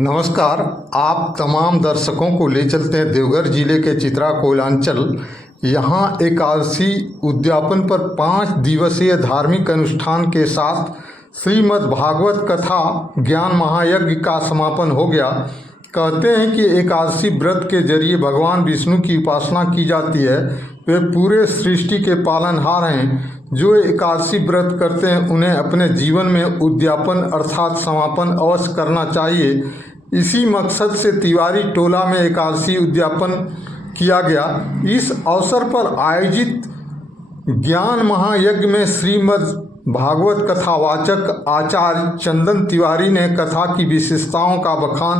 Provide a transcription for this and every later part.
नमस्कार। आप तमाम दर्शकों को ले चलते हैं देवघर जिले के चित्रा कोयलांचल। यहाँ एकादशी उद्यापन पर 5 दिवसीय धार्मिक अनुष्ठान के साथ श्रीमद् भागवत कथा ज्ञान महायज्ञ का समापन हो गया। कहते हैं कि एकादशी व्रत के जरिए भगवान विष्णु की उपासना की जाती है। वे पूरे सृष्टि के पालनहार हैं। जो एकादशी व्रत करते हैं उन्हें अपने जीवन में उद्यापन अर्थात समापन अवश्य करना चाहिए। इसी मकसद से तिवारी टोला में एकादशी उद्यापन किया गया। इस अवसर पर आयोजित ज्ञान महायज्ञ में श्रीमद् भागवत कथावाचक आचार्य चंदन तिवारी ने कथा की विशेषताओं का बखान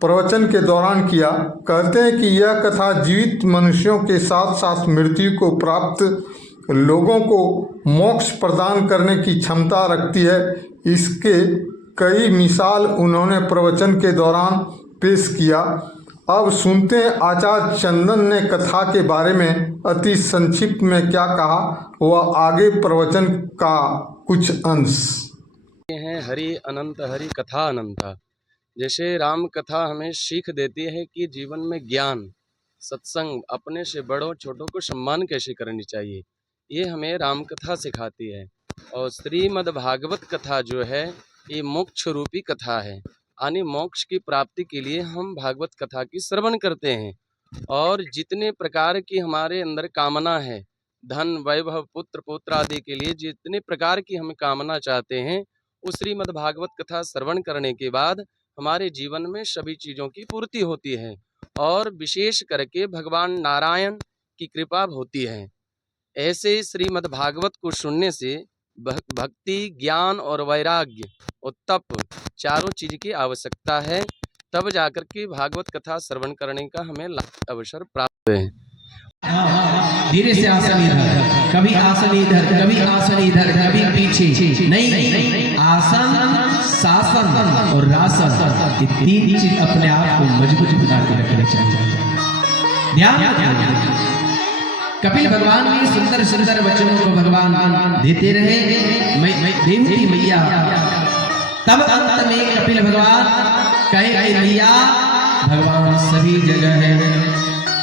प्रवचन के दौरान किया। कहते हैं कि यह कथा जीवित मनुष्यों के साथ साथ मृत्यु को प्राप्त लोगों को मोक्ष प्रदान करने की क्षमता रखती है। इसके कई मिसाल उन्होंने प्रवचन के दौरान पेश किया। अब सुनते हैं आचार्य चंदन ने कथा के बारे में अति संक्षिप्त में क्या कहा, वह आगे प्रवचन का कुछ अंश हैं। हरि अनंत हरि कथा अनंता। जैसे राम कथा हमें सीख देती है कि जीवन में ज्ञान सत्संग अपने से बड़ों छोटों को सम्मान कैसे करनी चाहिए, ये हमें राम कथा सिखाती है। और श्रीमद् भागवत कथा जो है ये मोक्ष रूपी कथा है, यानी मोक्ष की प्राप्ति के लिए हम भागवत कथा की श्रवण करते हैं। और जितने प्रकार की हमारे अंदर कामना है, धन वैभव पुत्र पौत्र आदि के लिए जितने प्रकार की हम कामना चाहते हैं, उस श्रीमद् भागवत कथा श्रवण करने के बाद हमारे जीवन में सभी चीज़ों की पूर्ति होती है। और विशेष करके भगवान नारायण की कृपा होती है। ऐसे श्रीमद् भागवत को सुनने से भक्ति ज्ञान और वैराग्य और तप चारों चीज़ की आवश्यकता है, तब जाकर के भागवत कथा श्रवण करने का हमें अवसर प्राप्त है। धीरे से आसन इधर, कभी आसन इधर, कभी आसन इधर, कभी पीछे नहीं। आसन शासन और रासन, ये 3 चीज अपने आप को मजबूत बना के रखने चाहिए। ध्यान रखिए, कपिल भगवान भी सुंदर सुंदर वचनों को भगवान देते रहे। देवती मैया तब अंत में कपिल भगवान कहे मैया भगवान सभी जगह है।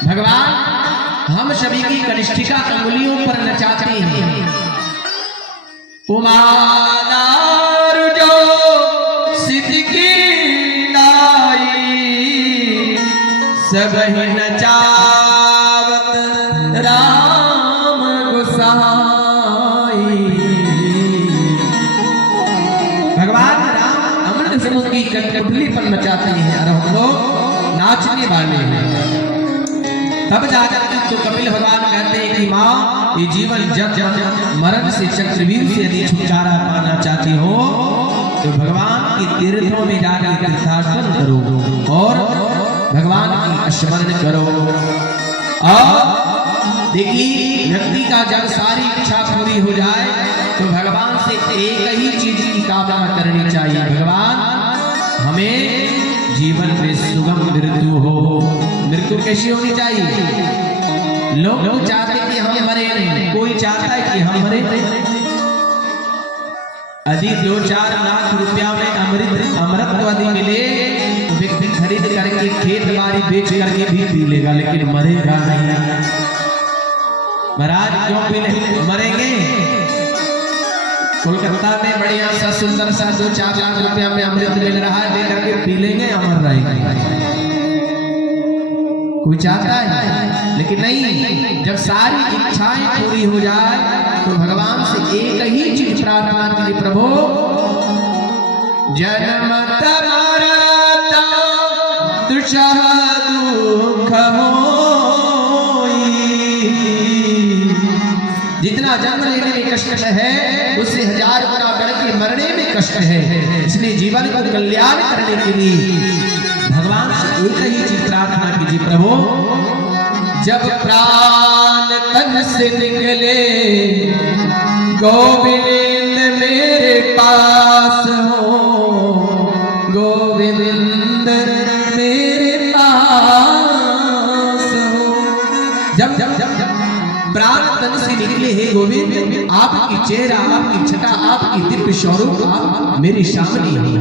भगवान हम सभी की कनिष्ठिका अंगुलियों पर नचाते हैं। उमानारुजो सिद्ध की नाई सबहि नचावत राम गोसाई। भगवान राम अमृत समूह की कठपुतली पर नचाते हैं और हम लोग नाचने वाले हैं। तब जाकर तो कपिल भगवान कहते हैं कि माँ ये जीवन जब मरण से चक्रव्यूह से यदि छुटकारा पाना चाहती हो तो भगवान की तीर्थों में जाकर तीर्थाटन करो और भगवान की स्मरण करो। और देखिए व्यक्ति का जब सारी इच्छा पूरी हो जाए तो भगवान से एक ही चीज की कामना करनी चाहिए, भगवान हमें जीवन में सुगम मृत्यु हो। मृत्यु कैसी होनी चाहिए? लोग चाहते कि हम मरे नहीं, कोई चाहता है कि हम मरे। यदि 2-4 लाख रुपया में अमृत आदि मिले तो व्यक्ति खरीद करके खेत बाड़ी बेच करके भी पी लेगा, लेकिन मरेगा नहीं। महाराज क्यों पी नहीं मरेंगे? कोलकाता में बढ़िया सा सुंदर सा 2-4 लाख रुपया में अमृत मिल रहा है, लेकर के पी लेंगे, अमर रहेंगे। कोई चाहता है, लेकिन नहीं। जब सारी इच्छाएं पूरी हो जाए तो भगवान से एक ही चीज प्रार्थना कीजिए, प्रभु जन्म मरता दुष्ट दुख होई। जितना जन्म लेने में कष्ट है उससे 1000 गुना बढ़ के मरने में कष्ट है। इसलिए जीवन को कल्याण करने के लिए भगवान से एक ही चीज प्रार्थना कीजिए, प्रभु जब प्राण तन से निकले गोविंद मेरे पास हो, गोविंद मेरे पास हो। जब जब जब जब प्राण तन से निकले हे गोविंद, आपकी चेहरा, आपकी छटा, आपकी दिव्य स्वरूप आप मेरे सामने है।